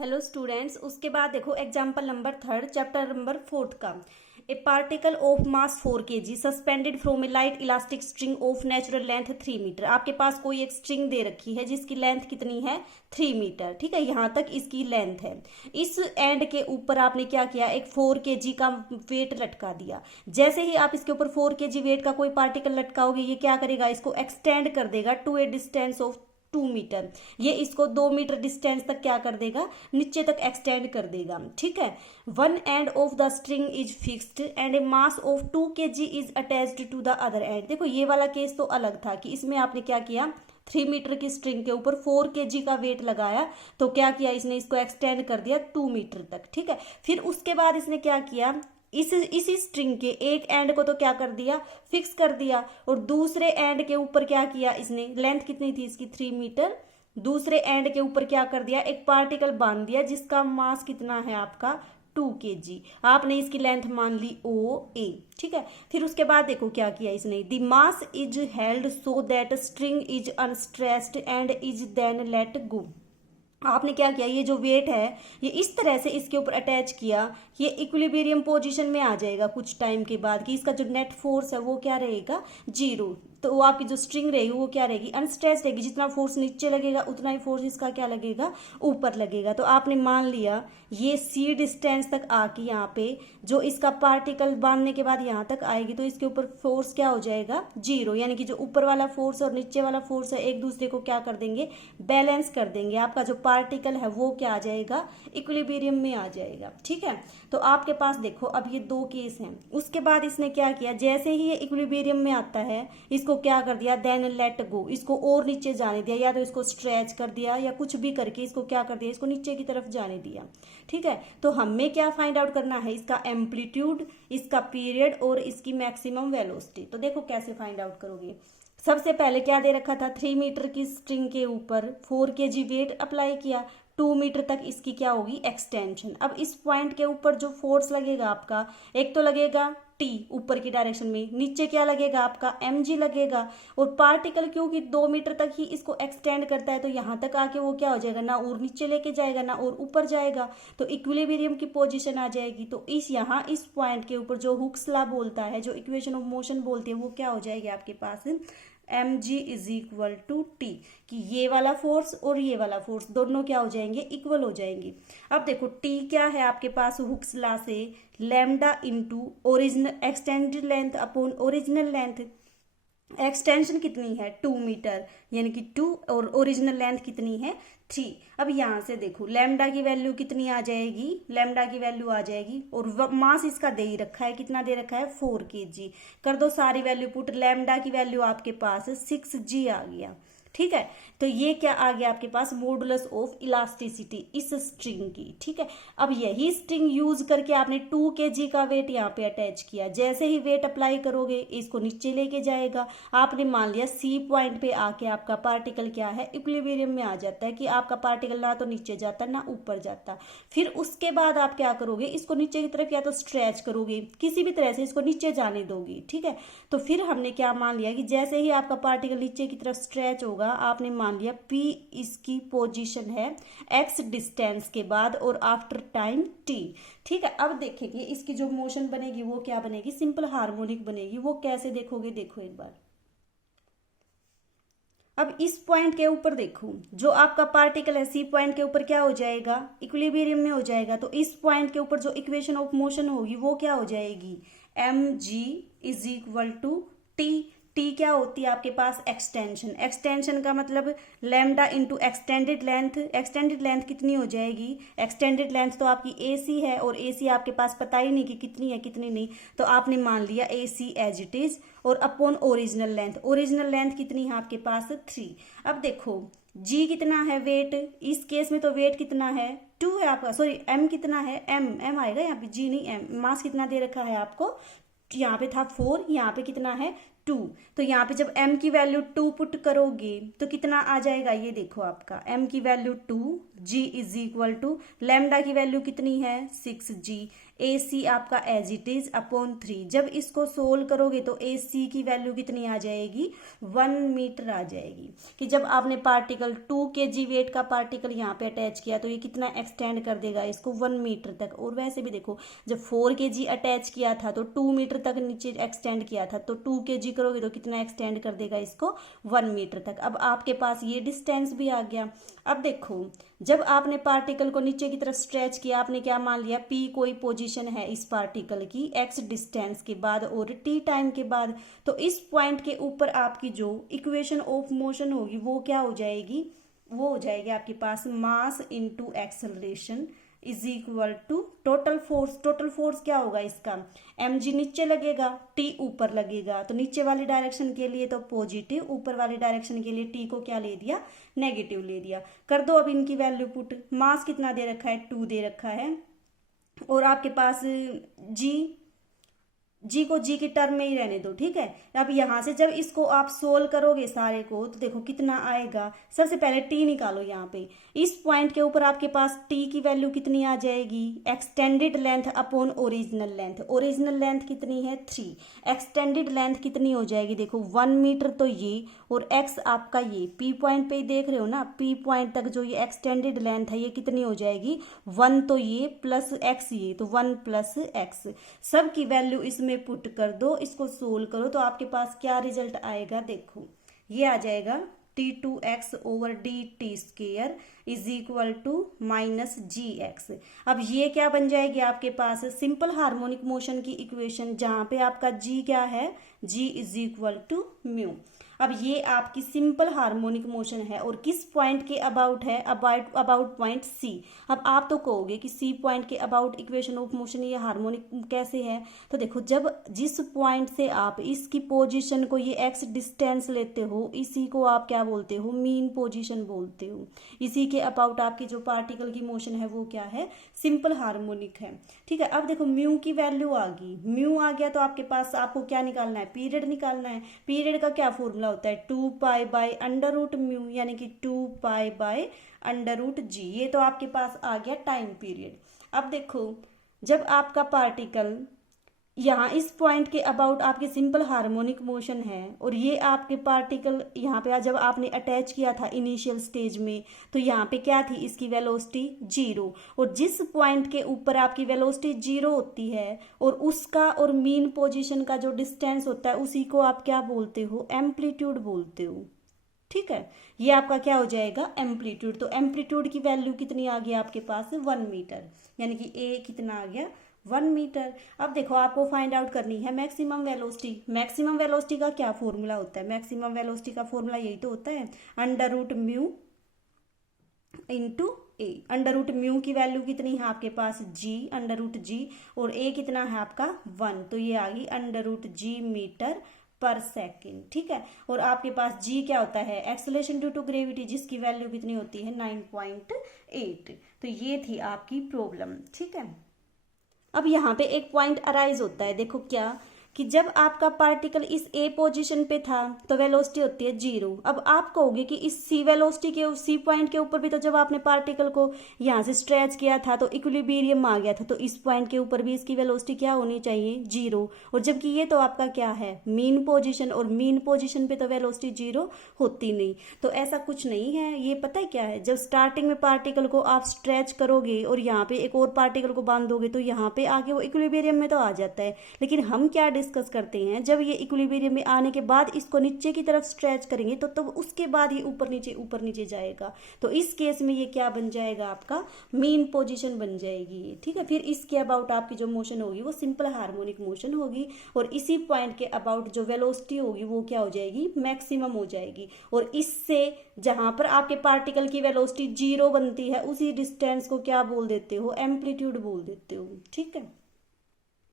Hello students, उसके बाद देखो एग्जाम्पल नंबर 3 चैप्टर नंबर 4 का। A particle of mass 4 kg suspended from a light elastic string of natural length 3 metre. आपके पास कोई एक स्ट्रिंग दे रखी है जिसकी लेंथ कितनी है 3 मीटर। ठीक है, यहाँ तक इसकी लेंथ है। इस एंड के ऊपर आपने क्या किया, एक 4 kg का वेट लटका दिया। जैसे ही आप इसके ऊपर 4 kg वेट का कोई पार्टिकल लटकाओगे, ये क्या करेगा, इसको एक्सटेंड कर देगा to a distance of 2 metre. ये इसको 2 मीटर डिस्टेंस तक क्या कर देगा, नीचे तक एक्सटेंड कर देगा। ठीक है, one end of the string is fixed and a mass of 2 kg is attached to the other end. देखो ये वाला केस तो अलग था कि इसमें आपने क्या किया, 3 मीटर की स्ट्रिंग के ऊपर 4 kg का वेट लगाया, तो क्या किया इसने, इसको एक्सटेंड कर दिया 2 मीटर तक। ठीक है, फिर उसके बाद इसने क्या किया, इसी स्ट्रिंग के एक एंड को तो क्या कर दिया, फिक्स कर दिया, और दूसरे एंड के ऊपर क्या किया इसने, लेंथ कितनी थी इसकी 3 मीटर, दूसरे एंड के ऊपर क्या कर दिया, एक पार्टिकल बांध दिया जिसका मास कितना है आपका 2 kg। आपने इसकी लेंथ मान ली OA। ठीक है, फिर उसके बाद देखो क्या किया इसने, the mass is held so that string is unstressed and is then let go. आपने क्या किया, ये जो वेट है ये इस तरह से इसके ऊपर अटैच किया, ये इक्विलिब्रियम पोजीशन में आ जाएगा कुछ टाइम के बाद, कि इसका जो नेट फोर्स है वो क्या रहेगा, 0। तो वो आपकी जो स्ट्रिंग रहेगी वो क्या रहेगी, अनस्ट्रेच रहेगी। जितना फोर्स नीचे लगेगा उतना ही फोर्स इसका क्या लगेगा, ऊपर लगेगा। तो आपने मान लिया ये C डिस्टेंस तक आके यहाँ पे जो इसका पार्टिकल बांधने के बाद यहाँ तक आएगी, तो इसके ऊपर फोर्स क्या हो जाएगा, 0। यानी कि जो ऊपर वाला फोर्स और नीचे वाला फोर्स है एक दूसरे को क्या कर देंगे, बैलेंस कर देंगे। आपका जो पार्टिकल है वो क्या आ जाएगा, इक्विलिब्रियम में आ जाएगा। ठीक है, तो आपके पास देखो अब ये 2 केस हैं। उसके बाद इसने क्या किया, जैसे ही ये इक्विलिब्रियम में आता है इसको क्या कर दिया, देन लेट गो, इसको और नीचे जाने दिया, या तो इसको स्ट्रेच कर दिया या कुछ भी करके इसको क्या कर दिया, इसको नीचे की तरफ जाने दिया। ठीक है, तो हमें क्या फाइंड आउट करना है, इसका एम्पलीट्यूड, इसका पीरियड और इसकी मैक्सिमम वेलोसिटी। तो देखो कैसे फाइंड आउट करोगे। सबसे पहले क्या दे रखा था, 3 मीटर की स्ट्रिंग के ऊपर 4 kg वेट अप्लाई किया, 2 मीटर तक इसकी क्या होगी, एक्सटेंशन। अब इस पॉइंट के ऊपर जो फोर्स लगेगा आपका, एक तो लगेगा T ऊपर की डायरेक्शन में, नीचे क्या लगेगा आपका mg लगेगा। और पार्टिकल क्योंकि 2 मीटर तक ही इसको एक्सटेंड करता है, तो यहाँ तक आके वो क्या हो जाएगा, ना और नीचे लेके जाएगा ना और ऊपर जाएगा, तो इक्विलिब्रियम की पोजीशन आ जाएगी। तो इस पॉइंट के ऊपर जो हुक्स लॉ बोलता है, जो इक्वेशन ऑफ मोशन बोलती है, वो क्या हो जाएगी आपके पास, mg is equal to T, कि ये वाला फोर्स और ये वाला फोर्स दोनों क्या हो जाएंगे, इक्वल हो जाएंगे। अब देखो टी क्या है आपके पास हुक्स लॉ से, lambda into original extended length upon original length. Extension कितनी है 2 मीटर, यानी कि 2, और ओरिजिनल लेंथ कितनी है 3। अब यहाँ से देखो लैम्डा की वैल्यू कितनी आ जाएगी, लैम्डा की वैल्यू आ जाएगी, और मास इसका दे ही रखा है, कितना दे रखा है 4 kg। कर दो सारी वैल्यू पुट, लैम्डा की वैल्यू आपके पास 6g आ गया। ठीक है, तो ये क्या आ गया आपके पास, मॉडुलस ऑफ इलास्टिसिटी इस स्ट्रिंग की। ठीक है, अब यही स्ट्रिंग यूज करके आपने 2 kg का वेट यहाँ पे अटैच किया। जैसे ही वेट अप्लाई करोगे इसको नीचे लेके जाएगा। आपने मान लिया C पॉइंट पे आके आपका पार्टिकल क्या है, इक्विलिब्रियम में आ जाता है, कि आपका पार्टिकल ना तो नीचे जाता ना ऊपर जाता। फिर उसके बाद आप क्या करोगे, इसको नीचे की तरफ या तो स्ट्रेच करोगे, किसी भी तरह से इसको नीचे जाने दोगे। ठीक है, तो फिर हमने क्या मान लिया कि जैसे ही आपका पार्टिकल नीचे की तरफ स्ट्रेच होगा, आपने मान लिया P इसकी पोजीशन है x डिस्टेंस के बाद और आफ्टर टाइम t। ठीक है, अब देखेंगे इसकी जो मोशन बनेगी वो क्या बनेगी, सिंपल हार्मोनिक बनेगी। वो कैसे देखोगे, देखो एक बार। अब इस पॉइंट के ऊपर देखो, जो आपका पार्टिकल है C पॉइंट के ऊपर क्या हो जाएगा, इक्विलिब्रियम में हो जाएगा। तो इस पॉइंट के ऊपर जो इक्वेशन ऑफ मोशन होगी वो क्या हो जाएगी, mg is equal to t। T क्या होती है आपके पास, एक्सटेंशन। एक्सटेंशन का मतलब lambda into extended length. Extended length कितनी हो जाएगी, एक्सटेंडेड लेंथ तो आपकी AC है, और AC आपके पास पता ही नहीं कि कितनी है कितनी नहीं, तो आपने मान लिया AC एज इट इज, और upon original length. Original length कितनी है आपके पास 3। अब देखो G कितना है वेट, इस केस में तो वेट कितना है 2 है आपका, सॉरी M कितना है, M आएगा यहाँ पे, G नहीं M। मास कितना दे रखा है आपको, यहाँ पे था 4, यहाँ पे कितना है 2। तो यहाँ पे जब m की वैल्यू 2 पुट करोगे तो कितना आ जाएगा, ये देखो आपका m की value 2, g is equal to lambda की वैल्यू कितनी है 6g, AC आपका एज इट इज अपॉन 3। जब इसको सोल्व करोगे तो AC की वैल्यू कितनी आ जाएगी 1 मीटर आ जाएगी। कि जब आपने पार्टिकल 2 kg वेट का पार्टिकल यहाँ पे अटैच किया तो ये कितना एक्सटेंड कर देगा इसको 1 मीटर तक। और वैसे भी देखो जब 4 kg अटैच किया था तो 2 मीटर तक नीचे एक्सटेंड किया था, तो 2 kg करोगे तो कितना एक्सटेंड कर देगा इसको 1 मीटर तक। अब आपके पास ये डिस्टेंस भी आ गया। अब देखो जब आपने पार्टिकल को नीचे की तरफ स्ट्रेच किया, आपने क्या मान लिया, P कोई पोजीशन है इस पार्टिकल की x डिस्टेंस के बाद और t टाइम के बाद, तो इस पॉइंट के ऊपर आपकी जो इक्वेशन ऑफ मोशन होगी वो क्या हो जाएगी, वो हो जाएगी आपके पास mass into acceleration is equal to total force. Total force क्या होगा इसका, mg नीचे लगेगा, t ऊपर लगेगा। तो नीचे वाली डायरेक्शन के लिए तो पॉजिटिव, ऊपर वाली डायरेक्शन के लिए t को क्या ले दिया, नेगेटिव ले दिया। कर दो अब इनकी वैल्यू पुट। मास कितना दे रखा है 2 दे रखा है, और आपके पास जी को जी की टर्म में ही रहने दो, ठीक है। अब यहां से जब इसको आप सोल्व करोगे सारे को तो देखो कितना आएगा। सबसे पहले टी निकालो यहाँ पे, इस पॉइंट के ऊपर आपके पास टी की वैल्यू कितनी आ जाएगी, extended length upon original length. Original length कितनी है 3, एक्सटेंडेड लेंथ कितनी हो जाएगी, देखो 1 मीटर तो ये, और एक्स आपका ये पी पॉइंट पे ही देख रहे हो ना, पी पॉइंट तक जो ये एक्सटेंडेड लेंथ है ये कितनी हो जाएगी 1, तो ये प्लस एक्स ये, तो 1 प्लस एक्स। सब की वैल्यू इसमें पुट कर दो, इसको सोल्व करो तो आपके पास क्या रिजल्ट आएगा, देखो ये आ जाएगा t2x over dt square is equal to minus gx। अब ये क्या बन जाएगी आपके पास सिंपल हार्मोनिक मोशन की इक्वेशन, जहां पे आपका g क्या है, g is equal to mu. अब ये आपकी सिंपल हार्मोनिक मोशन है और किस पॉइंट के अबाउट है, अबाउट पॉइंट सी। अब आप तो कहोगे कि सी पॉइंट के अबाउट इक्वेशन ऑफ मोशन ये हार्मोनिक कैसे है, तो देखो जब जिस पॉइंट से आप इसकी पोजीशन को ये एक्स डिस्टेंस लेते हो, इसी को आप क्या बोलते हो, मीन पोजीशन बोलते हो। इसी के अबाउट आपकी जो पार्टिकल की मोशन है वो क्या है, सिंपल हार्मोनिक है, ठीक है। अब देखो म्यू की वैल्यू आ गई, म्यू आ गया तो आपके पास आपको क्या निकालना है, पीरियड निकालना है। पीरियड का क्या फॉर्मूला होता है 2 pi by under root mu, यानी कि 2 pi by under root g. ये तो आपके पास आ गया टाइम पीरियड। अब देखो जब आपका पार्टिकल यहाँ इस पॉइंट के अबाउट आपके सिंपल हार्मोनिक मोशन है, और ये आपके पार्टिकल यहाँ पे जब आपने अटैच किया था इनिशियल स्टेज में, तो यहाँ पे क्या थी इसकी वेलोसिटी 0, और जिस पॉइंट के ऊपर आपकी वेलोसिटी 0 होती है और उसका और मीन पोजीशन का जो डिस्टेंस होता है उसी को आप क्या बोलते हो, एम्पलीट्यूड बोलते हो, ठीक है। ये आपका क्या हो जाएगा एम्पलीट्यूड। तो एम्पलीट्यूड की वैल्यू कितनी आ गई आपके पास 1 मीटर, यानी कि ए कितना आ गया 1 मीटर। अब देखो आपको फाइंड आउट करनी है मैक्सिमम वेलोसिटी। मैक्सिमम वेलोसिटी का क्या फॉर्मूला होता है, मैक्सिमम वेलोसिटी का फॉर्मूला यही तो होता है अंडर रूट म्यू इंटू ए। अंडर रूट म्यू की वैल्यू कितनी है आपके पास जी, अंडर रूट जी, और ए कितना है आपका 1, तो ये आ गई अंडर रूट जी मीटर पर सेकेंड, ठीक है। और आपके पास जी क्या होता है, एक्सेलरेशन ड्यू टू ग्रेविटी, जिसकी वैल्यू कितनी होती है 9.8। तो ये थी आपकी प्रॉब्लम, ठीक है। अब यहाँ पे एक पॉइंट अराइज होता है, देखो क्या, कि जब आपका पार्टिकल इस ए पोजीशन पे था तो वेलोसिटी होती है 0। अब आप कहोगे कि इस सी वेलोसिटी के सी पॉइंट के ऊपर भी तो जब आपने पार्टिकल को यहाँ से स्ट्रेच किया था तो इक्विलिब्रियम आ गया था, तो इस पॉइंट के ऊपर भी इसकी वेलोसिटी क्या होनी चाहिए 0। और जबकि ये तो आपका क्या है मीन पोजीशन, और मीन पोजीशन पे तो वेलोसिटी 0 होती नहीं। तो ऐसा कुछ नहीं है, ये पता है क्या है, जब स्टार्टिंग में पार्टिकल को आप स्ट्रेच करोगे और यहाँ पे एक और पार्टिकल को बांध दोगे तो यहाँ पे आके वो इक्विलिब्रियम में तो आ जाता है। लेकिन हम क्या डिस्कस करते हैं, जब ये इक्विलिब्रियम में आने के बाद इसको नीचे की तरफ स्ट्रेच करेंगे तो तब उसके बाद ये ऊपर नीचे जाएगा। तो इस केस में ये क्या बन जाएगा आपका मीन पोजीशन बन जाएगी, ठीक है। फिर इसके अबाउट आपकी जो मोशन होगी वो सिंपल हार्मोनिक मोशन होगी, और इसी पॉइंट के अबाउट जो वेलोसिटी होगी वो क्या हो जाएगी मैक्सिमम हो जाएगी। और इससे जहां पर आपके पार्टिकल की वेलोसिटी 0 बनती है उसी डिस्टेंस को क्या बोल देते हो, एम्पलीट्यूड बोल देते हो, ठीक है।